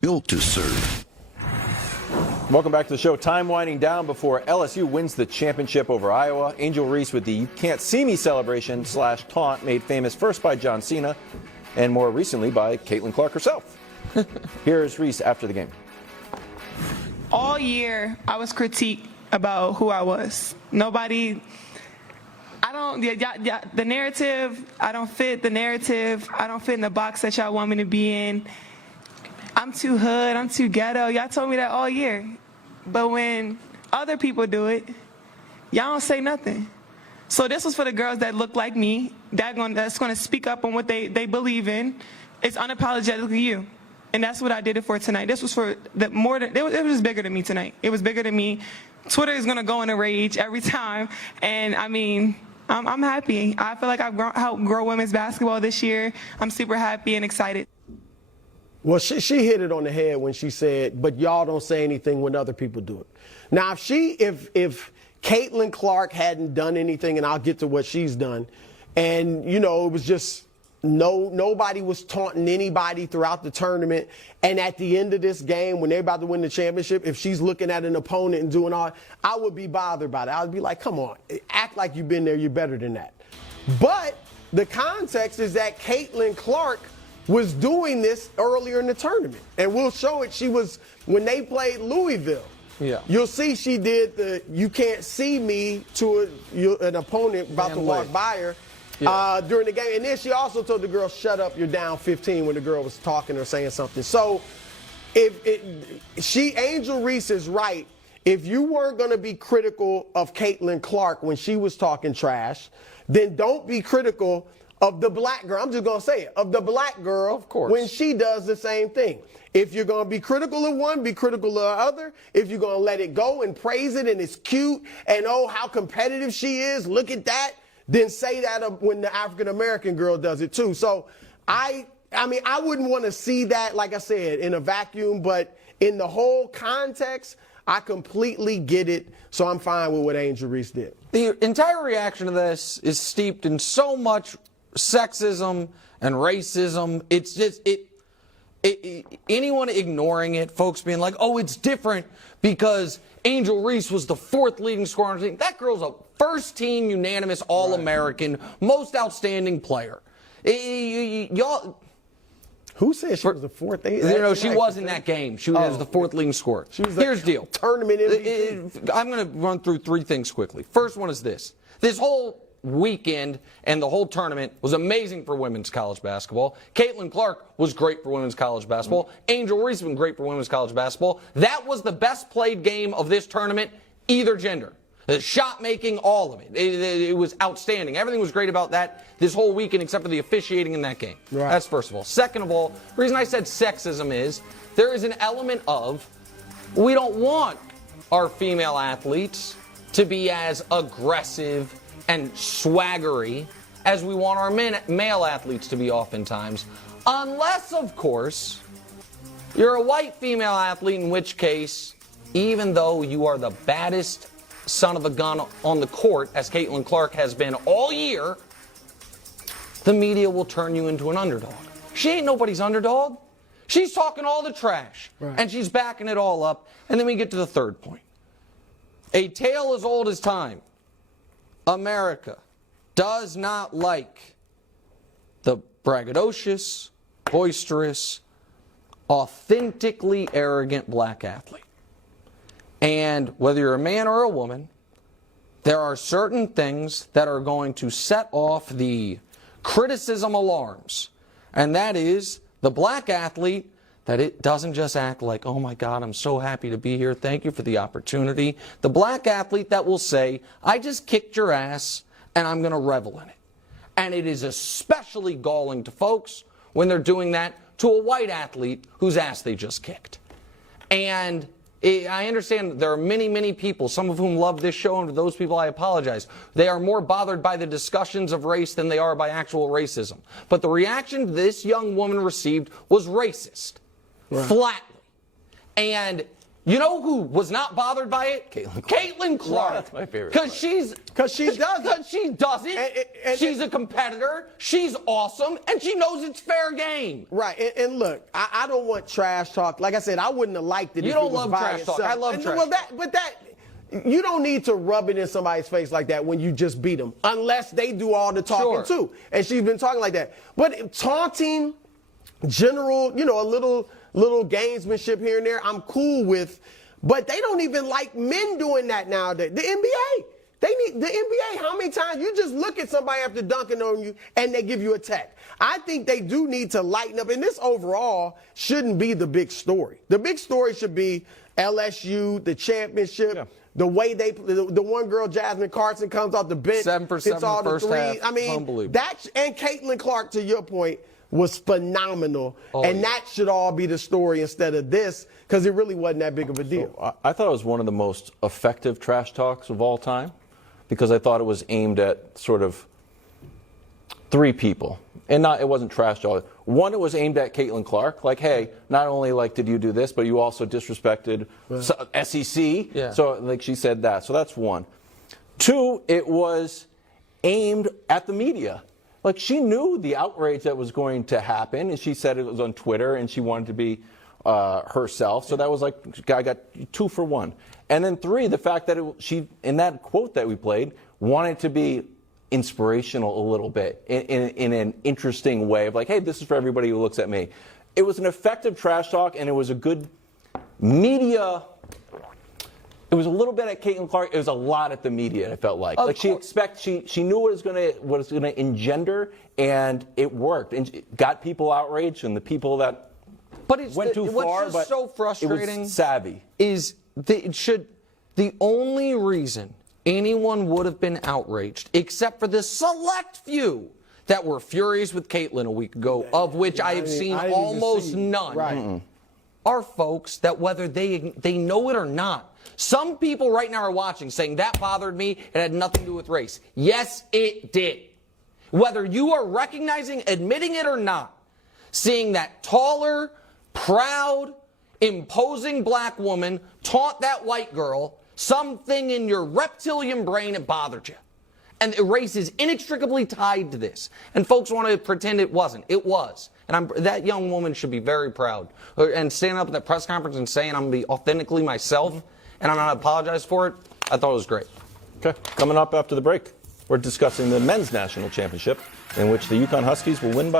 Built to serve. Welcome back to the show. Time winding down before LSU wins the championship over Iowa. Angel Reese with the "You Can't See Me" celebration / taunt, made famous first by John Cena and more recently by Caitlin Clark herself. Here's Reese after the game. All year, I was critiqued about who I was. The narrative, I don't fit the narrative. I don't fit in the box that y'all want me to be in. I'm too hood, I'm too ghetto. Y'all told me that all year. But when other people do it, y'all don't say nothing. So this was for the girls that look like me, that's going to speak up on what they believe in. It's unapologetically you. And that's what I did it for tonight. This was for it was bigger than me tonight. It was bigger than me. Twitter is going to go in a rage every time. And I mean, I'm happy. I feel like I've helped grow women's basketball this year. I'm super happy and excited. Well, she hit it on the head when she said, but y'all don't say anything when other people do it. Now, if Caitlin Clark hadn't done anything, and I'll get to what she's done, and, you know, it was just nobody was taunting anybody throughout the tournament, and at the end of this game, when they're about to win the championship, if she's looking at an opponent and doing all, I would be bothered by that. I would be like, come on, act like you've been there, you're better than that. But the context is that Caitlin Clark was doing this earlier in the tournament. And we'll show it. She was, when they played Louisville, you'll see she did the "you can't see me" to an opponent about to walk by her during the game. And then she also told the girl, "Shut up, you're down 15," when the girl was talking or saying something. So Angel Reese is right. If you weren't going to be critical of Caitlin Clark when she was talking trash, then don't be critical of the black girl. I'm just going to say it. Of the black girl, of course, when she does the same thing. If you're going to be critical of one, be critical of the other. If you're going to let it go and praise it and it's cute and, oh, how competitive she is, look at that, then say that when the African-American girl does it too. So I mean, I wouldn't want to see that, like I said, in a vacuum, but in the whole context, I completely get it. So I'm fine with what Angel Reese did. The entire reaction to this is steeped in so much sexism and racism. It's just anyone ignoring it, folks being like, oh, it's different because Angel Reese was the 4th leading scorer on the team. That girl's a first-team unanimous All-American, most outstanding player. Y'all. Who said she was the 4th? She was in that game. She was the 4th leading scorer. Here's the deal. Tournament MVP. I'm going to run through 3 things quickly. First one is this. This whole weekend and the whole tournament was amazing for women's college basketball. Caitlin Clark was great for women's college basketball. Angel Reese has been great for women's college basketball. That was the best played game of this tournament, either gender. The shot making, all of it. It was outstanding. Everything was great about that this whole weekend except for the officiating in that game. Right. That's first of all. Second of all, the reason I said sexism is there is an element of we don't want our female athletes to be as aggressive and swaggery as we want our male athletes to be oftentimes. Unless, of course, you're a white female athlete, in which case, even though you are the baddest son of a gun on the court, as Caitlin Clark has been all year, the media will turn you into an underdog. She ain't nobody's underdog. She's talking all the trash, and she's backing it all up. And then we get to the third point. A tale as old as time. America does not like the braggadocious, boisterous, authentically arrogant black athlete. And whether you're a man or a woman, there are certain things that are going to set off the criticism alarms. And that is the black athlete that it doesn't just act like, oh my God, I'm so happy to be here, thank you for the opportunity. The black athlete that will say, I just kicked your ass and I'm going to revel in it. And it is especially galling to folks when they're doing that to a white athlete whose ass they just kicked. And I understand there are many, many people, some of whom love this show, and to those people I apologize. They are more bothered by the discussions of race than they are by actual racism. But the reaction this young woman received was racist. Flatly. And You know who was not bothered by it? Caitlin Clark. That's my favorite Because part. she doesn't. And She's a competitor. She's awesome, and she knows it's fair game. Right, and look, I don't want trash talk. Like I said, I wouldn't have liked it. You if don't it was love by trash talk. itself. I love And, trash well, talk. you don't need to rub it in somebody's face like that when you just beat them, unless they do all the talking Sure. too. And she's been talking like that. But taunting, general, a little gamesmanship here and there, I'm cool with. But they don't even like men doing that nowadays. The NBA. They need the NBA. How many times you just look at somebody after dunking on you and they give you a tech? I think they do need to lighten up. And this overall shouldn't be the big story. The big story should be LSU, the championship, the way the one girl, Jasmine Carson, comes off the bench, 7 for 7 hits all the first threes. half. I mean, Unbelievable. and Caitlin Clark, to your point, was phenomenal. And that should all be the story instead of this, because it really wasn't that big of a deal. So I thought it was one of the most effective trash talks of all time, because I thought it was aimed at sort of three people. And it wasn't trash talk. One, it was aimed at Caitlin Clark. Like, hey, not only did you do this, but you also disrespected SEC. Yeah. So she said that. So that's one. Two, it was aimed at the media. Like, she knew the outrage that was going to happen, and she said it was on Twitter, and she wanted to be herself. So that was I got 2 for 1. And then 3, the fact that she, in that quote that we played, wanted to be inspirational a little bit in an interesting way of like, hey, this is for everybody who looks at me. It was an effective trash talk, and it was a good media. It was a little bit at Caitlin Clark. It was a lot at the media. It felt like she knew what it was going to engender, and it worked, and it got people outraged, and the people that went too far. What's just so frustrating it was savvy. is the only reason anyone would have been outraged, except for the select few that were furious with Caitlin a week ago, of which I have seen almost none, Right. are folks that whether they know it or not. Some people right now are watching saying that bothered me. It had nothing to do with race. Yes, it did. Whether you are recognizing, admitting it or not, seeing that taller, proud, imposing black woman taunt that white girl, something in your reptilian brain, it bothered you. And race is inextricably tied to this. And folks want to pretend it wasn't. It was. And that young woman should be very proud. And standing up at that press conference and saying I'm going to be authentically myself and I'm not going to apologize for it, I thought it was great. Okay, coming up after the break, we're discussing the men's national championship, in which the UConn Huskies will win by